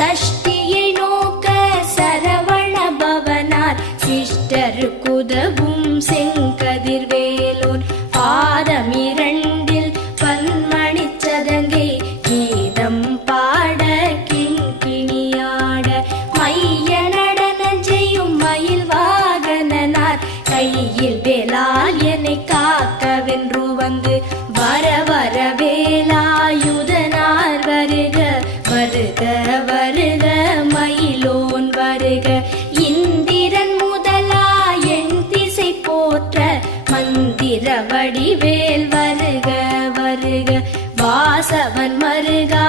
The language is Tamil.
சஷ்டியை நோக்க சரவண பவனார் சிஷ்டருக்குதவும் செங்கதிர்வேலோன் பாதம் இரண்டில் பன்மணி சதங்கை கீதம் பாட கிண்கிணியாட மைய நடனம் செய்யும் மயில் வாகனனார் கையில் வேலால் என்னை காக்கவென்று வந்து வர வர வேலாயுதனார் வருக வருக வருக மயிலோன் வருக இந்திரன் முதலா என் திசை போற்ற மந்திர வடிவேல் வருக வருக வாசவன் மருகா